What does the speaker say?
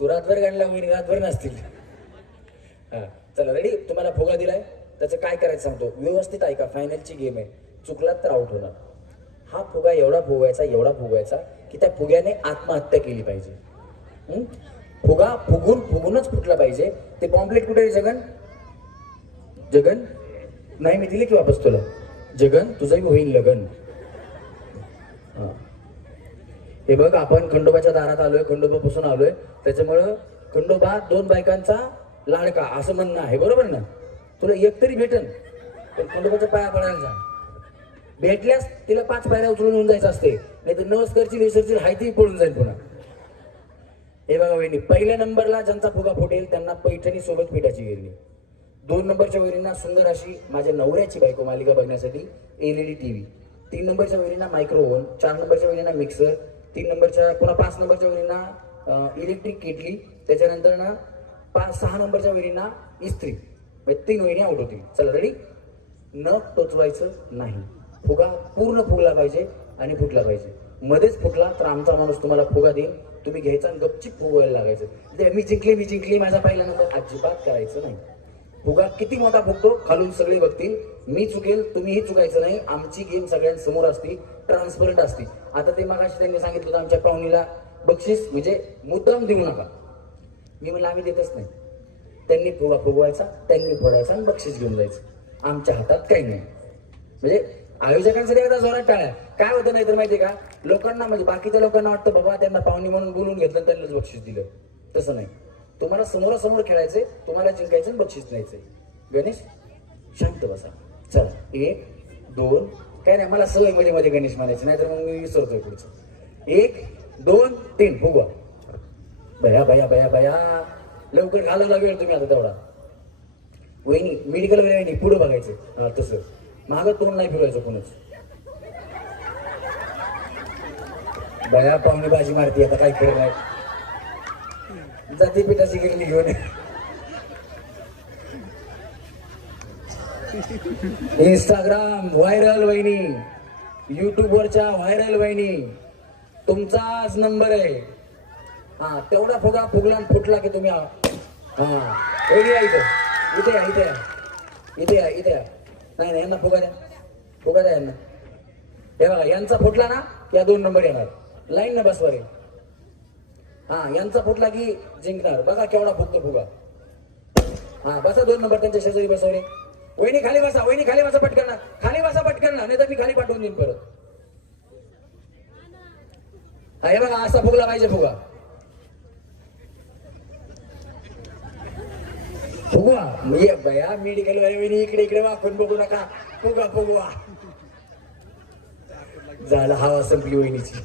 तू रातभर गाणला वहिनी रातभर नसतील हां. चला रेडी तुम्हाला फुगा दिलाय? त्याचं काय करायचं सांगतो. व्यवस्थित ऐका फायनलची गेम आहे. चुकलात तर आउट होणार. हा फुगा एवढा फुगायचा एवढा फुगायचा की त्या फुग्याने आत्महत्या केली पाहिजे. फुगा फुगून फुगूनच फुटला पाहिजे. ते पॉम्पलेट कुठे आहे जगन? जगन? नाही मी दिले की वापस तुला. जगन तुझंही होईल लगन. हा. हे बघ आपण खंडोबाच्या दारात आलोय खंडोबापासून आलोय. त्याच्यामुळं खंडोबा दोन बायकांचा लाडका असं म्हणणं आहे. बरोबर ना? तुला एक तरी भेटन पण खंडोबाच्या पाया पडायला जा. भेटल्यास तिला पाच पायऱ्या उचलून येऊन जायचं असते. नाही तर नवस करची विसरची हाय ती पळून जाईल पुन्हा. हे बघा वहिनी पहिल्या नंबरला ज्यांचा फुगा फुटेल त्यांना पैठणी सोबत पिठाची गिरणी. दोन नंबरच्या वहिनींना सुंदर अशी माझ्या नवऱ्याची बायको मालिका बघण्यासाठी एलईडी टीव्ही. तीन नंबरच्या वहिनींना मायक्रोओव्हन चार नंबरच्या वहिनींना मिक्सर तीन नंबरच्या पुन्हा पाच नंबरच्या वहिनींना इलेक्ट्रिक केटली. त्याच्यानंतर ना पाच सहा नंबरच्या वहिनींना इस्त्री. म्हणजे तीन वहिनी आउट होतील. चला रेडी न टोचवायचं नाही. फुगा पूर्ण फुगला पाहिजे आणि फुटला पाहिजे मध्येच फुटला तर आमचा माणूस तुम्हाला फुगा देईल. तुम्ही घ्यायचा आणि गपचिप फुगवायला लागायचं. ते मी जिंकले मी जिंकली माझा पहिला नंबर अजिबात करायचं नाही. फुगा किती मोठा फुगतो? खालून सगळे बघतील. मी चुकेल तुम्हीही चुकायचं नाही. आमची गेम सगळ्यांसमोर असती ट्रान्सपरंट असती. आता ते मगाशी त्यांनी सांगितलं होतं आमच्या पाहुणीला बक्षीस म्हणजे मुद्दाम देऊ नका. मी म्हणलं आम्ही देतच नाही. त्यांनी फुगा फुगवायचा त्यांनी फोडायचा आणि बक्षीस घेऊन जायचं. आमच्या हातात काही नाही. म्हणजे आयोजकांसाठी एकदा जोरात टाळ्या. काय होतं नाही तर माहितीये का? लोकांना म्हणजे बाकीच्या लोकांना वाटतं बाबा त्यांना पाहुणी म्हणून बोलून घेतलं त्यांनाच बक्षीस दिलं. तसं नाही. तुम्हाला समोरासमोर खेळायचंय तुम्हाला जिंकायचं आणि बक्षीस द्यायचंय. गणेश शांत बसा. चला एक दोन. काय नाही मला सवयमध्ये मध्ये गणेश म्हणायचं नाहीतर मग मी विसरतोय पुढचं. एक दोन तीन. भोगवा भया भया भया भया. लवकर घालायला वेळ तुम्ही आता तेवढा. वहिनी मेडिकल वहिनी पुढे बघायचं हा तसं. मागं तोंड नाही फिरवायचं कोणच. बया पाहुणे भाजी मारती आता काय नाही. नाही जाती पिठाची गिरणी घेऊन इंस्टाग्राम व्हायरल वहिनी युट्यूब वरच्या व्हायरल वहिनी तुमचाच नंबर आहे. हा तेवढा फुगा फुगला फुटला की तुम्ही हा. एवढी या इथे. इथे या इथे या. इथे या इथे या. नाही नाही यांना फुगा द्या. फुगा द्या यांना. हे बघा यांचा फुटला ना या दोन नंबर येणार. लाईन ना बसवर येईल हा यांचा फुटला की जिंकणार. बघा केवढा फुटतो फुगा. हा बसा दोन नंबर त्यांच्या शेजारी बसवले वहिनी खाली बसा वहिनी खाली बसा पटकन. खाली बसा पटकन नाही तर मी खाली पाठवून देईन परत. हा हे बघा असा फुगला पाहिजे फुगा. फुगवा. म्हणजे बया मेडिकल वहिनी इकडे इकडे वाकून बघू नका. फुगा फुगवा. झाला हवा संपली वहिनीची.